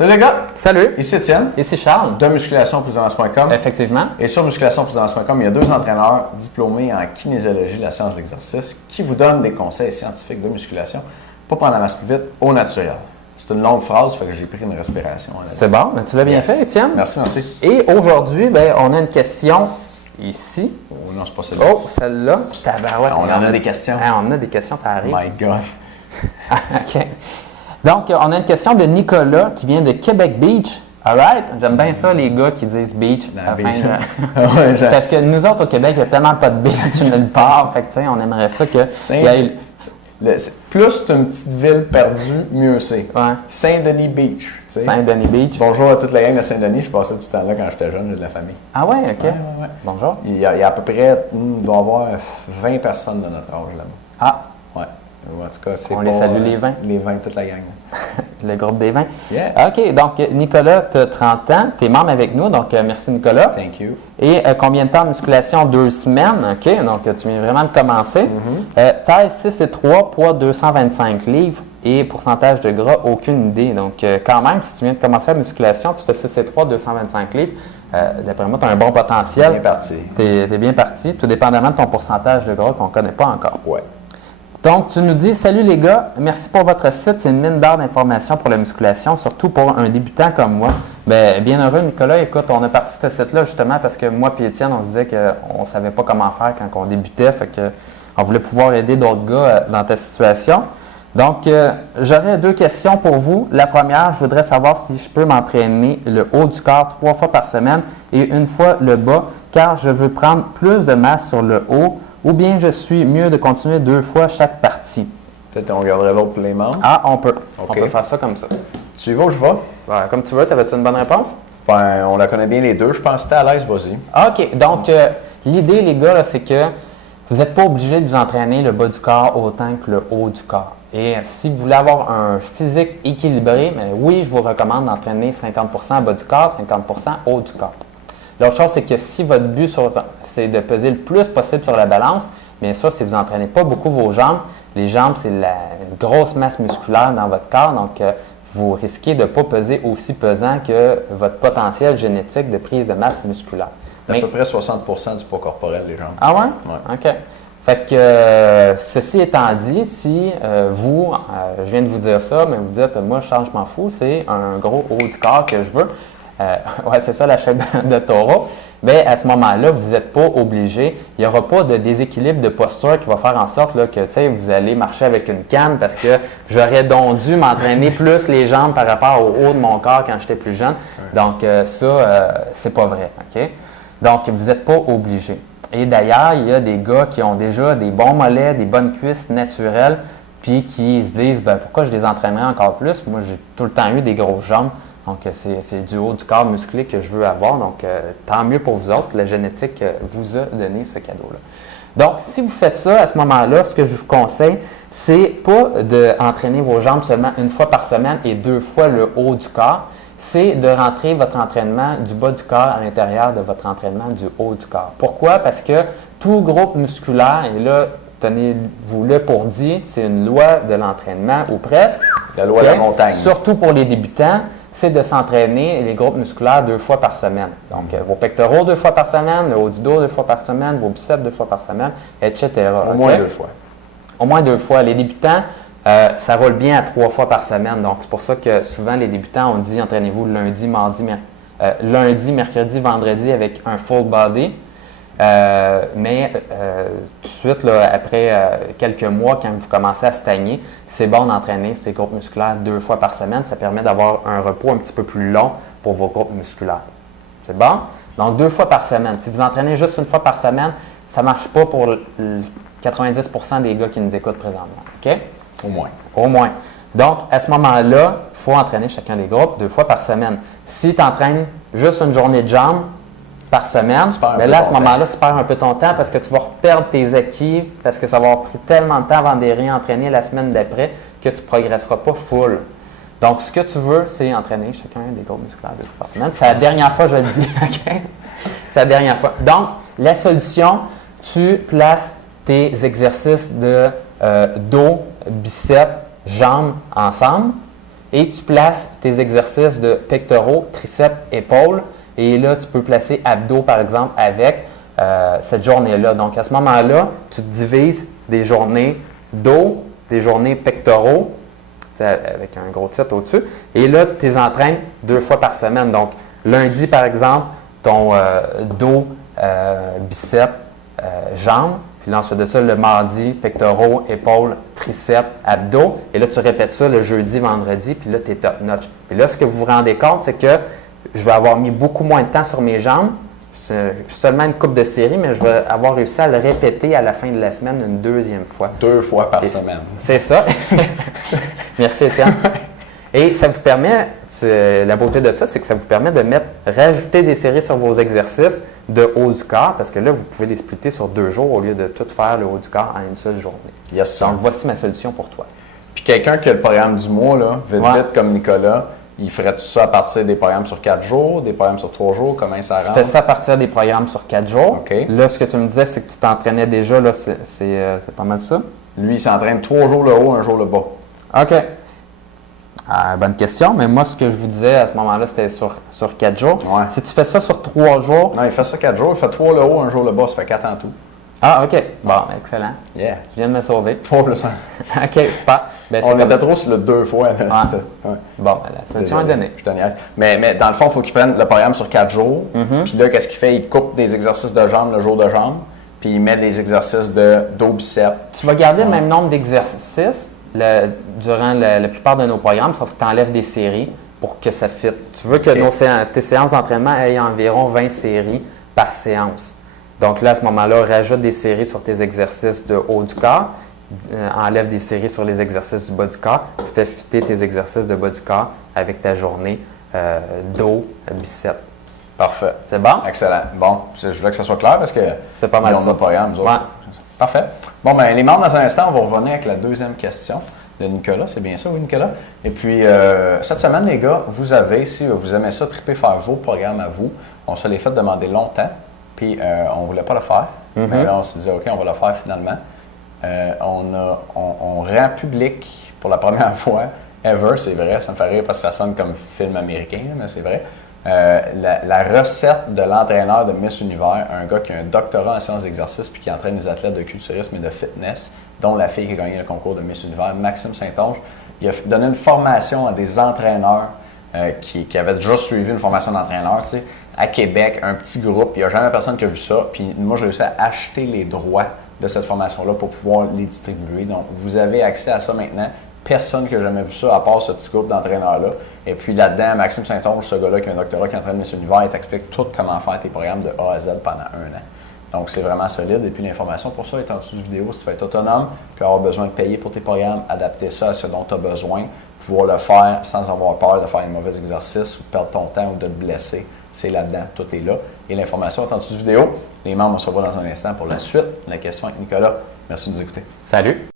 Salut les gars! Salut! Ici Étienne. Ici Charles. De musculationplusedance.com. Effectivement. Et sur musculationplusedance.com, il y a 2 entraîneurs diplômés en kinésiologie, la science de l'exercice, qui vous donnent des conseils scientifiques de musculation pour prendre la masse plus vite au naturel. C'est une longue phrase, fait que j'ai pris une respiration. C'est bon, mais tu l'as bien fait, Étienne. Merci, merci. Et aujourd'hui, on a une question ici. Oh non, c'est pas celle-là. Oh, celle-là. Tabarouette. On en a des questions. On a des questions, ça arrive. My God. OK. Donc, on a une question de Nicolas qui vient de Québec Beach. All right? J'aime bien ça, les gars qui disent beach. Parce que nous autres, au Québec, il n'y a tellement pas de beach nulle part. Fait que, tu sais, on aimerait ça que... Plus c'est une petite ville perdue, mieux c'est. Ouais. Saint-Denis Beach. Saint-Denis Beach. Bonjour à toute la gang de Saint-Denis. Je passais du temps là quand j'étais jeune, j'ai de la famille. Ah ouais, OK. Ouais. Bonjour. Il y a à peu près, il doit y avoir 20 personnes de notre âge là-bas. Ah. Ouais. En tout cas, c'est on les salue les 20. Les 20, toute la gang. Le groupe des 20. Yeah. OK, donc Nicolas, tu as 30 ans, tu es membre avec nous, donc merci Nicolas. Thank you. Et combien de temps de musculation? 2 semaines, OK, donc tu viens vraiment de commencer. Taille 6 et 3, poids 225 livres et pourcentage de gras, aucune idée. Donc quand même, si tu viens de commencer la musculation, tu fais 6 et 3, 225 livres, d'après moi, tu as un bon potentiel. Bien parti. Tu es bien parti, tout dépendamment de ton pourcentage de gras qu'on ne connaît pas encore. Ouais. Donc, tu nous dis, salut les gars, merci pour votre site, c'est une mine d'or d'informations pour la musculation, surtout pour un débutant comme moi. Bien heureux, Nicolas, écoute, on a parti ce site-là justement parce que moi et Étienne, on se disait qu'on ne savait pas comment faire quand on débutait, fait que on voulait pouvoir aider d'autres gars dans ta situation. Donc, j'aurais 2 questions pour vous. La première, je voudrais savoir si je peux m'entraîner le haut du corps 3 fois par semaine et 1 fois le bas, car je veux prendre plus de masse sur le haut, ou bien je suis mieux de continuer 2 fois chaque partie. Peut-être on regarderait l'autre pour les membres. Ah, on peut. Okay. On peut faire ça comme ça. Tu y vas ou je vais? Comme tu veux, t'avais-tu une bonne réponse? On la connaît bien les deux. Je pense que t'es à l'aise, vas-y. OK. Donc, l'idée, les gars, c'est que vous n'êtes pas obligé de vous entraîner le bas du corps autant que le haut du corps. Et si vous voulez avoir un physique équilibré, oui, je vous recommande d'entraîner 50% bas du corps, 50% haut du corps. L'autre chose, c'est que si votre but, c'est de peser le plus possible sur la balance, bien sûr, si vous n'entraînez pas beaucoup vos jambes, les jambes, c'est une grosse masse musculaire dans votre corps, donc vous risquez de ne pas peser aussi pesant que votre potentiel génétique de prise de masse musculaire. C'est à peu près 60% du poids corporel, les jambes. Ah ouais? Ouais. OK. Fait que, ceci étant dit, si vous, je viens de vous dire ça, mais vous dites, moi, Charles, je m'en fous, c'est un gros haut du corps que je veux. Ouais, c'est ça la chaîne de taureau. Bien, à ce moment-là, vous n'êtes pas obligé. Il n'y aura pas de déséquilibre de posture qui va faire en sorte là, que vous allez marcher avec une canne parce que j'aurais donc dû m'entraîner plus les jambes par rapport au haut de mon corps quand j'étais plus jeune. Donc, c'est pas vrai. OK? Donc, vous n'êtes pas obligé. Et d'ailleurs, il y a des gars qui ont déjà des bons mollets, des bonnes cuisses naturelles, puis qui se disent pourquoi je les entraînerais encore plus? Moi, j'ai tout le temps eu des grosses jambes. Donc, c'est du haut du corps musclé que je veux avoir. Donc, tant mieux pour vous autres. La génétique vous a donné ce cadeau-là. Donc, si vous faites ça, à ce moment-là, ce que je vous conseille, c'est pas d'entraîner vos jambes seulement 1 fois par semaine et 2 fois le haut du corps. C'est de rentrer votre entraînement du bas du corps à l'intérieur de votre entraînement du haut du corps. Pourquoi? Parce que tout groupe musculaire, et là, tenez-vous-le pour dit, c'est une loi de l'entraînement ou presque. La loi de la montagne. Surtout pour les débutants, c'est de s'entraîner les groupes musculaires 2 fois par semaine. Donc, vos pectoraux 2 fois par semaine, le haut du dos 2 fois par semaine, vos biceps 2 fois par semaine, etc. Au moins 2 fois. Au moins 2 fois. Les débutants, ça roule bien à 3 fois par semaine. Donc, c'est pour ça que souvent, les débutants, on dit entraînez-vous lundi, mercredi, vendredi avec un full body. Mais tout de suite, là, après quelques mois, quand vous commencez à stagner, c'est bon d'entraîner ces groupes musculaires 2 fois par semaine. Ça permet d'avoir un repos un petit peu plus long pour vos groupes musculaires. C'est bon? Donc, 2 fois par semaine. Si vous entraînez juste 1 fois par semaine, ça ne marche pas pour 90% des gars qui nous écoutent présentement. OK? Au moins. Au moins. Donc, à ce moment-là, il faut entraîner chacun des groupes 2 fois par semaine. Si tu entraînes juste une journée de jambes, par semaine, mais là, à ce moment-là, tu perds un peu ton temps parce que tu vas reperdre tes acquis, parce que ça va avoir pris tellement de temps avant de les réentraîner la semaine d'après que tu ne progresseras pas full. Donc, ce que tu veux, c'est entraîner chacun des groupes musculaires 2 fois par semaine. C'est la dernière fois que je le dis. Okay? C'est la dernière fois. Donc, la solution, tu places tes exercices de dos, biceps, jambes ensemble. et tu places tes exercices de pectoraux, triceps, épaules. Et là, tu peux placer abdos, par exemple, avec cette journée-là. Donc, à ce moment-là, tu te divises des journées dos, des journées pectoraux, avec un gros titre au-dessus. Et là, tu les entraînes 2 fois par semaine. Donc, lundi, par exemple, ton dos, biceps, jambes. Puis là, ensuite de ça, le mardi, pectoraux, épaules, triceps, abdos. Et là, tu répètes ça le jeudi, vendredi. Puis là, tu es top notch. Puis là, ce que vous vous rendez compte, c'est que je vais avoir mis beaucoup moins de temps sur mes jambes. C'est seulement une coupe de série, mais je vais avoir réussi à le répéter à la fin de la semaine une 2e fois. 2 fois par semaine. C'est ça. Merci, Étienne. Et ça vous permet, la beauté de ça, c'est que ça vous permet de rajouter des séries sur vos exercices de haut du corps, parce que là, vous pouvez les splitter sur 2 jours au lieu de tout faire le haut du corps en une seule journée. Yes, sir. Donc, voici ma solution pour toi. Puis quelqu'un qui a le programme du mois, là, vite comme Nicolas, il ferait tout ça à partir des programmes sur 4 jours, des programmes sur 3 jours, comment ça rentre? Tu fais ça à partir des programmes sur 4 jours. Okay. Là, ce que tu me disais, c'est que tu t'entraînais déjà, là, c'est pas mal ça. Lui, il s'entraîne 3 jours le haut, 1 jour le bas. OK. Bonne question, mais moi, ce que je vous disais à ce moment-là, c'était sur 4 jours. Ouais. Si tu fais ça sur 3 jours… Non, il fait ça 4 jours, il fait 3 le haut, 1 jour le bas, ça fait 4 en tout. Ah, OK. Bon, excellent. Yeah. Tu viens de me sauver. 3 plus 1. OK, super. Ben, on était trop sur le 2 fois. Là. Ouais. Bon, la solution est donnée. Je te niaise. Mais dans le fond, il faut qu'il prenne le programme sur 4 jours. Puis là, qu'est-ce qu'il fait? Il coupe des exercices de jambes le jour de jambes, puis il met des exercices de dos biceps. Tu vas garder le même nombre d'exercices durant la plupart de nos programmes, sauf que tu enlèves des séries pour que ça fitte. Tu veux que tes séances d'entraînement aient environ 20 séries par séance. Donc là, à ce moment-là, rajoute des séries sur tes exercices de haut du corps, enlève des séries sur les exercices du bas du corps, puis fais fitter tes exercices de bas du corps avec ta journée dos, biceps. Parfait. C'est bon? Excellent. Bon, je voulais que ça soit clair parce que c'est pas mal on a notre programme, nous autres. Ouais. Parfait. Bon, bien, les membres, dans un instant, on va revenir avec la 2e question de Nicolas. C'est bien ça, oui, Nicolas? Et puis, cette semaine, les gars, vous avez, si vous aimez ça, triper faire vos programmes à vous, on se les fait demander longtemps. Puis, on ne voulait pas le faire. Mais là, on s'est dit, OK, on va le faire finalement. On rend public pour la première fois, ever, c'est vrai, ça me fait rire parce que ça sonne comme film américain, mais c'est vrai. La recette de l'entraîneur de Miss Univers, un gars qui a un doctorat en sciences d'exercice puis qui entraîne les athlètes de culturisme et de fitness, dont la fille qui a gagné le concours de Miss Univers, Maxime Saint-Onge. Il a donné une formation à des entraîneurs qui avaient déjà suivi une formation d'entraîneur, tu sais, à Québec, un petit groupe. Il n'y a jamais personne qui a vu ça. Puis moi, j'ai réussi à acheter les droits de cette formation-là pour pouvoir les distribuer. Donc, vous avez accès à ça maintenant. Personne qui n'a jamais vu ça, à part ce petit groupe d'entraîneurs-là. Et puis là-dedans, Maxime Saint-Onge, ce gars-là qui a un doctorat, qui entraîne Miss Univers, il t'explique tout comment faire tes programmes de A à Z pendant 1 an. Donc, c'est vraiment solide. Et puis, l'information pour ça est en dessous de vidéo. Si tu veux être autonome, puis avoir besoin de payer pour tes programmes, adapter ça à ce dont tu as besoin, pouvoir le faire sans avoir peur de faire un mauvais exercice ou de perdre ton temps ou de te blesser. C'est là-dedans, tout est là. Et l'information est en dessous de vidéo. Les membres, on se revoit dans un instant pour la suite. La question avec Nicolas. Merci de nous écouter. Salut!